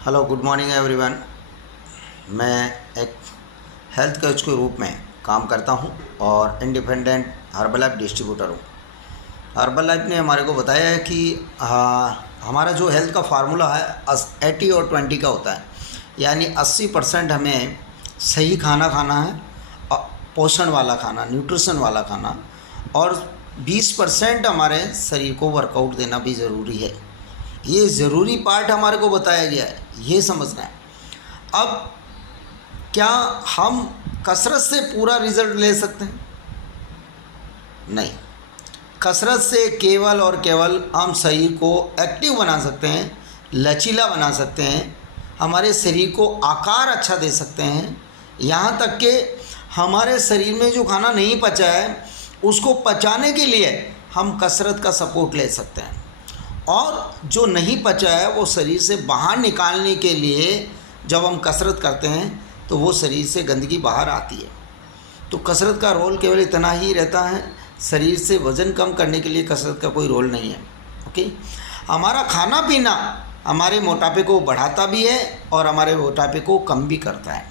Hello, good morning everyone. मैं एक health coach के रूप में काम करता हूं और इंडिपेंडेंट हर्बल लाइफ डिस्ट्रीब्यूटर हूं। हर्बल लाइफ ने हमारे को बताया है कि हमारा जो हेल्थ का फार्मूला है 80 और 20 का होता है। यानी 80% हमें सही खाना खाना है, पोषण वाला खाना, न्यूट्रिशन वाला खाना, और 20% हमारे शरीर को वर्कआउट देना भी ज़रूरी है। ये ज़रूरी पार्ट हमारे को बताया गया है, ये समझना है। अब क्या हम कसरत से पूरा रिजल्ट ले सकते हैं? नहीं। कसरत से केवल और केवल हम शरीर को एक्टिव बना सकते हैं, लचीला बना सकते हैं, हमारे शरीर को आकार अच्छा दे सकते हैं। यहाँ तक कि हमारे शरीर में जो खाना नहीं पचा है उसको पचाने के लिए हम कसरत का सपोर्ट ले सकते हैं, और जो नहीं पचा है वो शरीर से बाहर निकालने के लिए जब हम कसरत करते हैं तो वो शरीर से गंदगी बाहर आती है। तो कसरत का रोल केवल इतना ही रहता है, शरीर से वज़न कम करने के लिए कसरत का कोई रोल नहीं है। ओके। हमारा खाना पीना हमारे मोटापे को बढ़ाता भी है और हमारे मोटापे को कम भी करता है।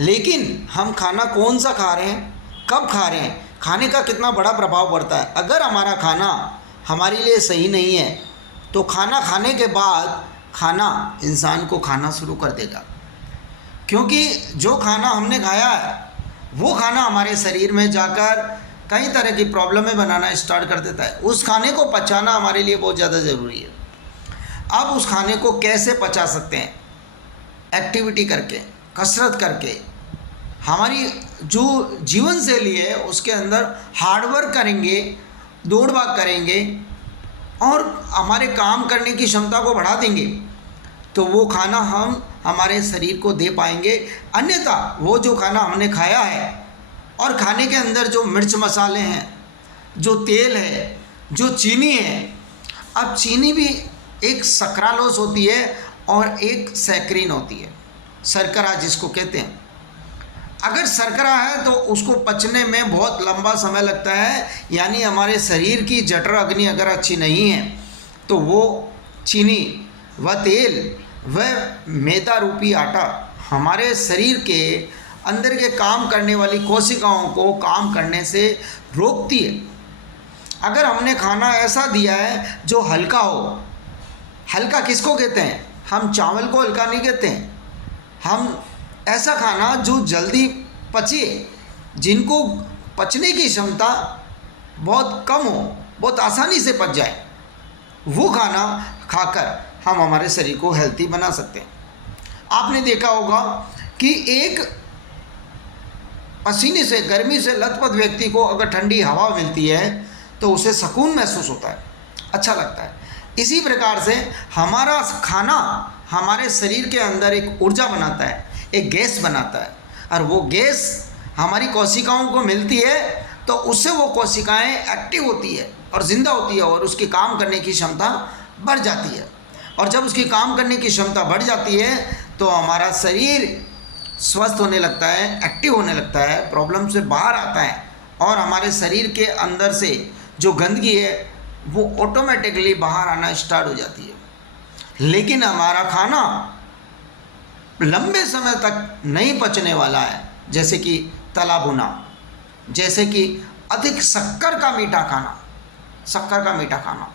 लेकिन हम खाना कौन सा खा रहे हैं, कब खा रहे हैं, खाने का कितना बड़ा प्रभाव पड़ता है। अगर हमारा खाना हमारे लिए सही नहीं है तो खाना खाने के बाद खाना इंसान को खाना शुरू कर देगा, क्योंकि जो खाना हमने खाया है वो खाना हमारे शरीर में जाकर कई तरह की प्रॉब्लमें बनाना स्टार्ट कर देता है। उस खाने को पचाना हमारे लिए बहुत ज़्यादा ज़रूरी है। अब उस खाने को कैसे पचा सकते हैं? एक्टिविटी करके, कसरत करके, हमारी जो जीवन शैली है उसके अंदर हार्डवर्क करेंगे, दौड़ भाग करेंगे और हमारे काम करने की क्षमता को बढ़ा देंगे, तो वो खाना हम हमारे शरीर को दे पाएंगे। अन्यथा वो जो खाना हमने खाया है और खाने के अंदर जो मिर्च मसाले हैं, जो तेल है, जो चीनी है, अब चीनी भी एक सक्रालोस होती है और एक सैक्रिन होती है, शर्करा जिसको कहते हैं। अगर शर्करा है तो उसको पचने में बहुत लंबा समय लगता है, यानी हमारे शरीर की जठर अग्नि अगर अच्छी नहीं है तो वो चीनी व तेल व मैदा रूपी आटा हमारे शरीर के अंदर के काम करने वाली कोशिकाओं को काम करने से रोकती है। अगर हमने खाना ऐसा दिया है जो हल्का हो, हल्का किसको कहते हैं? हम चावल को हल्का नहीं कहते हैं, हम ऐसा खाना जो जल्दी पचे, जिनको पचने की क्षमता बहुत कम हो, बहुत आसानी से पच जाए, वो खाना खाकर हम हमारे शरीर को हेल्थी बना सकते हैं। आपने देखा होगा कि एक पसीने से, गर्मी से लथपथ व्यक्ति को अगर ठंडी हवा मिलती है तो उसे सुकून महसूस होता है, अच्छा लगता है। इसी प्रकार से हमारा खाना हमारे शरीर के अंदर एक ऊर्जा बनाता है, एक गैस बनाता है, और वो गैस हमारी कोशिकाओं को मिलती है तो उससे वो कोशिकाएं एक्टिव होती है और ज़िंदा होती है और उसकी काम करने की क्षमता बढ़ जाती है। और जब उसकी काम करने की क्षमता बढ़ जाती है तो हमारा शरीर स्वस्थ होने लगता है, एक्टिव होने लगता है, प्रॉब्लम से बाहर आता है, और हमारे शरीर के अंदर से जो गंदगी है वो ऑटोमेटिकली बाहर आना स्टार्ट हो जाती है। लेकिन हमारा खाना लंबे समय तक नहीं पचने वाला है, जैसे कि तला भुना, जैसे कि अधिक शक्कर का मीठा खाना,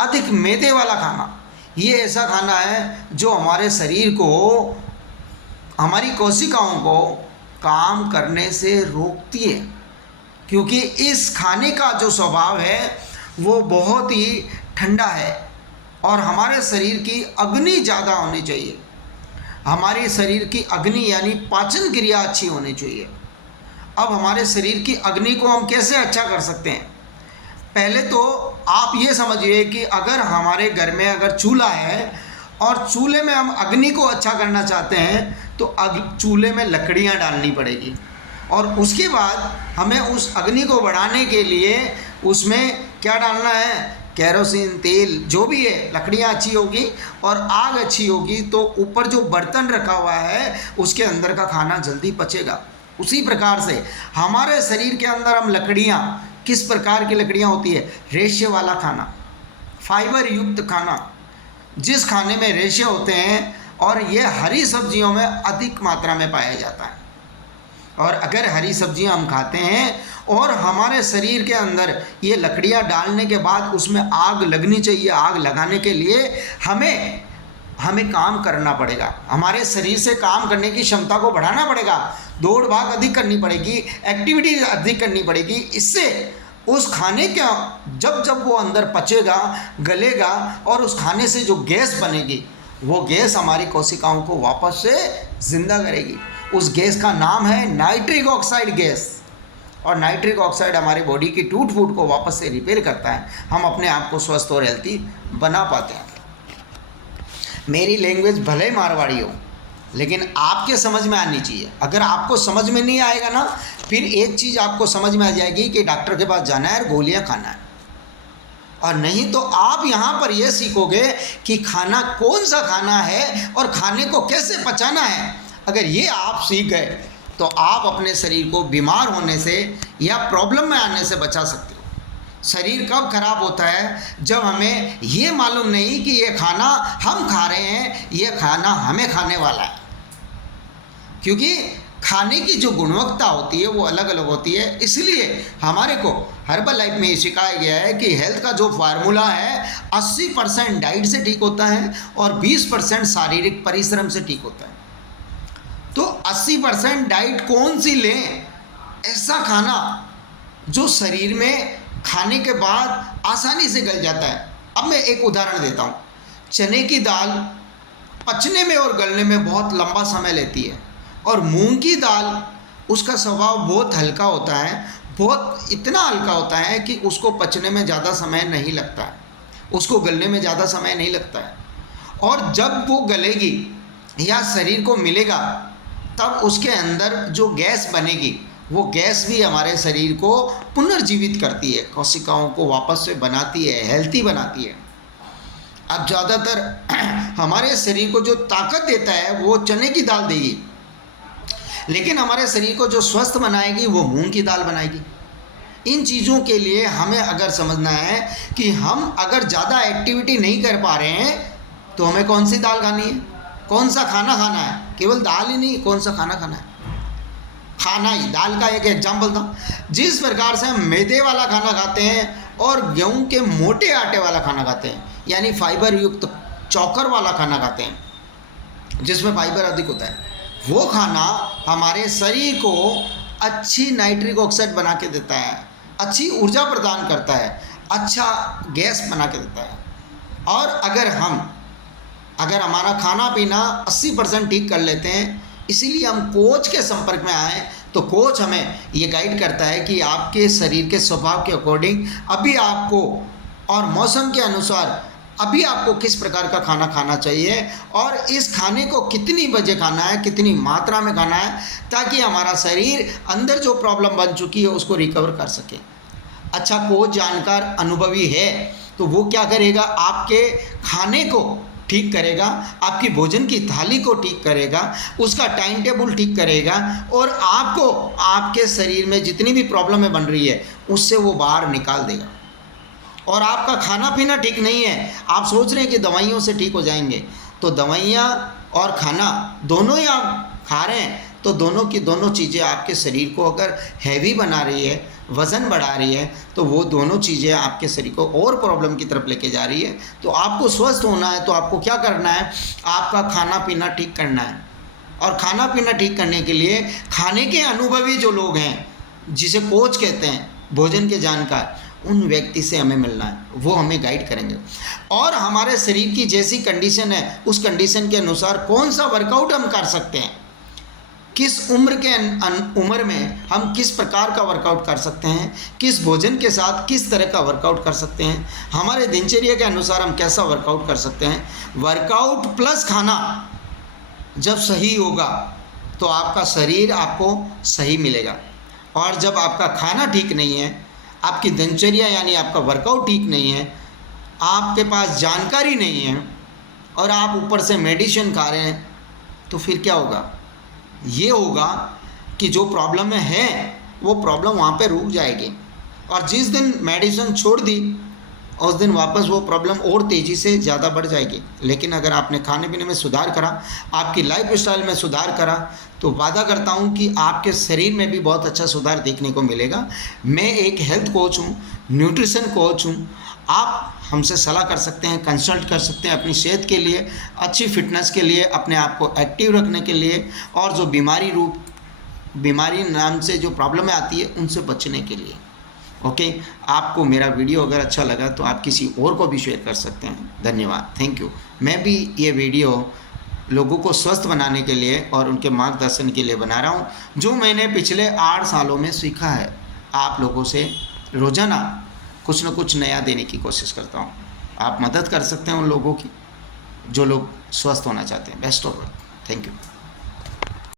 अधिक मैदे वाला खाना, ये ऐसा खाना है जो हमारे शरीर को, हमारी कोशिकाओं को काम करने से रोकती है, क्योंकि इस खाने का जो स्वभाव है वो बहुत ही ठंडा है और हमारे शरीर की अग्नि ज़्यादा होनी चाहिए। हमारे शरीर की अग्नि यानी पाचन क्रिया अच्छी होनी चाहिए। अब हमारे शरीर की अग्नि को हम कैसे अच्छा कर सकते हैं? पहले तो आप ये समझिए कि अगर हमारे घर में अगर चूल्हा है और चूल्हे में हम अग्नि को अच्छा करना चाहते हैं तो चूल्हे में लकड़ियाँ डालनी पड़ेगी, और उसके बाद हमें उस अग्नि को बढ़ाने के लिए उसमें क्या डालना है? केरोसिन तेल, जो भी है। लकड़ियाँ अच्छी होगी और आग अच्छी होगी तो ऊपर जो बर्तन रखा हुआ है उसके अंदर का खाना जल्दी पचेगा। उसी प्रकार से हमारे शरीर के अंदर हम लकड़ियाँ, किस प्रकार की लकड़ियाँ होती है? रेशे वाला खाना, फाइबर युक्त खाना, जिस खाने में रेशे होते हैं और ये हरी सब्जियों में अधिक मात्रा में पाया जाता है। और अगर हरी सब्जियां हम खाते हैं और हमारे शरीर के अंदर ये लकड़ियां डालने के बाद उसमें आग लगनी चाहिए, आग लगाने के लिए हमें काम करना पड़ेगा, हमारे शरीर से काम करने की क्षमता को बढ़ाना पड़ेगा, दौड़ भाग अधिक करनी पड़ेगी, एक्टिविटी अधिक करनी पड़ेगी। इससे उस खाने का जब जब वो अंदर पचेगा, गलेगा और उस खाने से जो गैस बनेगी वो गैस हमारी कोशिकाओं को वापस से जिंदा करेगी। उस गैस का नाम है नाइट्रिक ऑक्साइड गैस। और नाइट्रिक ऑक्साइड हमारी बॉडी की टूट फूट को वापस से रिपेयर करता है, हम अपने आप को स्वस्थ और हेल्थी बना पाते हैं। मेरी लैंग्वेज भले ही मारवाड़ी हो लेकिन आपके समझ में आनी चाहिए। अगर आपको समझ में नहीं आएगा ना, फिर एक चीज़ आपको समझ में आ जाएगी कि डॉक्टर के पास जाना है और गोलियां खाना है, और नहीं तो आप यहाँ पर यह सीखोगे कि खाना कौन सा खाना है और खाने को कैसे पचाना है। अगर ये आप सीख गए तो आप अपने शरीर को बीमार होने से या प्रॉब्लम में आने से बचा सकते हो। शरीर कब खराब होता है? जब हमें ये मालूम नहीं कि ये खाना हम खा रहे हैं, ये खाना हमें खाने वाला है। क्योंकि खाने की जो गुणवत्ता होती है वो अलग अलग होती है। इसलिए हमारे को हर्बल लाइफ में ये सिखाया गया है कि हेल्थ का जो फार्मूला है 80% डाइट से ठीक होता है और 20% शारीरिक परिश्रम से ठीक होता है। तो 80% डाइट कौन सी लें? ऐसा खाना जो शरीर में खाने के बाद आसानी से गल जाता है। अब मैं एक उदाहरण देता हूँ। चने की दाल पचने में और गलने में बहुत लंबा समय लेती है, और मूंग की दाल उसका स्वभाव बहुत हल्का होता है, बहुत इतना हल्का होता है कि उसको पचने में ज़्यादा समय नहीं लगता है, उसको गलने में ज़्यादा समय नहीं लगता है। और जब वो गलेगी या शरीर को मिलेगा तब उसके अंदर जो गैस बनेगी वो गैस भी हमारे शरीर को पुनर्जीवित करती है, कोशिकाओं को वापस से बनाती है, हेल्थी बनाती है। अब ज़्यादातर हमारे शरीर को जो ताकत देता है वो चने की दाल देगी, लेकिन हमारे शरीर को जो स्वस्थ बनाएगी वो मूंग की दाल बनाएगी। इन चीज़ों के लिए हमें अगर समझना है कि हम अगर ज़्यादा एक्टिविटी नहीं कर पा रहे हैं तो हमें कौन सी दाल खानी है, कौन सा खाना खाना है। केवल दाल ही नहीं, कौन सा खाना खाना है, खाना ही। दाल का एक एग्जाम्पल था, जिस प्रकार से हम मैदे वाला खाना खाते हैं और गेहूं के मोटे आटे वाला खाना खाते हैं, यानी फाइबर युक्त चौकर वाला खाना खाते हैं जिसमें फाइबर अधिक होता है, वो खाना हमारे शरीर को अच्छी नाइट्रिक ऑक्साइड बना के देता है, अच्छी ऊर्जा प्रदान करता है, अच्छा गैस बना के देता है। और अगर हमारा खाना पीना 80% ठीक कर लेते हैं, इसीलिए हम कोच के संपर्क में आए तो कोच हमें ये गाइड करता है कि आपके शरीर के स्वभाव के अकॉर्डिंग अभी आपको और मौसम के अनुसार अभी आपको किस प्रकार का खाना खाना चाहिए और इस खाने को कितनी बजे खाना है, कितनी मात्रा में खाना है, ताकि हमारा शरीर अंदर जो प्रॉब्लम बन चुकी है उसको रिकवर कर सके। अच्छा कोच जानकार अनुभवी है तो वो क्या करेगा, आपके खाने को ठीक करेगा, आपकी भोजन की थाली को ठीक करेगा, उसका टाइम टेबल ठीक करेगा और आपको आपके शरीर में जितनी भी प्रॉब्लमें बन रही है उससे वो बाहर निकाल देगा। और आपका खाना पीना ठीक नहीं है, आप सोच रहे हैं कि दवाइयों से ठीक हो जाएंगे, तो दवाइयाँ और खाना दोनों ही आप खा रहे हैं तो दोनों की दोनों चीज़ें आपके शरीर को अगर हैवी बना रही है, वज़न बढ़ा रही है, तो वो दोनों चीज़ें आपके शरीर को और प्रॉब्लम की तरफ लेके जा रही है। तो आपको स्वस्थ होना है तो आपको क्या करना है, आपका खाना पीना ठीक करना है। और खाना पीना ठीक करने के लिए खाने के अनुभवी जो लोग हैं, जिसे कोच कहते हैं, भोजन के जानकार, उन व्यक्ति से हमें मिलना है, वो हमें गाइड करेंगे। और हमारे शरीर की जैसी कंडीशन है उस कंडीशन के अनुसार कौन सा वर्कआउट हम कर सकते हैं, किस उम्र में हम किस प्रकार का वर्कआउट कर सकते हैं, किस भोजन के साथ किस तरह का वर्कआउट कर सकते हैं, हमारे दिनचर्या के अनुसार हम कैसा वर्कआउट कर सकते हैं। वर्कआउट प्लस खाना जब सही होगा तो आपका शरीर आपको सही मिलेगा। और जब आपका खाना ठीक नहीं है, आपकी दिनचर्या यानी आपका वर्कआउट ठीक नहीं है, आपके पास जानकारी नहीं है और आप ऊपर से मेडिसिन खा रहे हैं, तो फिर क्या होगा, ये होगा कि जो प्रॉब्लम में है वो प्रॉब्लम वहाँ पे रुक जाएगी। और जिस दिन मेडिसिन छोड़ दी उस दिन वापस वो प्रॉब्लम और तेज़ी से ज़्यादा बढ़ जाएगी। लेकिन अगर आपने खाने पीने में सुधार करा, आपकी लाइफ स्टाइल में सुधार करा, तो वादा करता हूँ कि आपके शरीर में भी बहुत अच्छा सुधार देखने को मिलेगा। मैं एक हेल्थ कोच हूँ, न्यूट्रिशन कोच हूँ। आप हमसे सलाह कर सकते हैं, कंसल्ट कर सकते हैं अपनी सेहत के लिए, अच्छी फिटनेस के लिए, अपने आप को एक्टिव रखने के लिए, और जो बीमारी नाम से जो प्रॉब्लमें आती है उनसे बचने के लिए। ओके, आपको मेरा वीडियो अगर अच्छा लगा तो आप किसी और को भी शेयर कर सकते हैं। धन्यवाद, थैंक यू। मैं भी ये वीडियो लोगों को स्वस्थ बनाने के लिए और उनके मार्गदर्शन के लिए बना रहा हूँ, जो मैंने पिछले 8 सालों में सीखा है। आप लोगों से रोज़ाना कुछ न कुछ नया देने की कोशिश करता हूँ। आप मदद कर सकते हैं उन लोगों की जो लोग स्वस्थ होना चाहते हैं। Best of luck, thank you.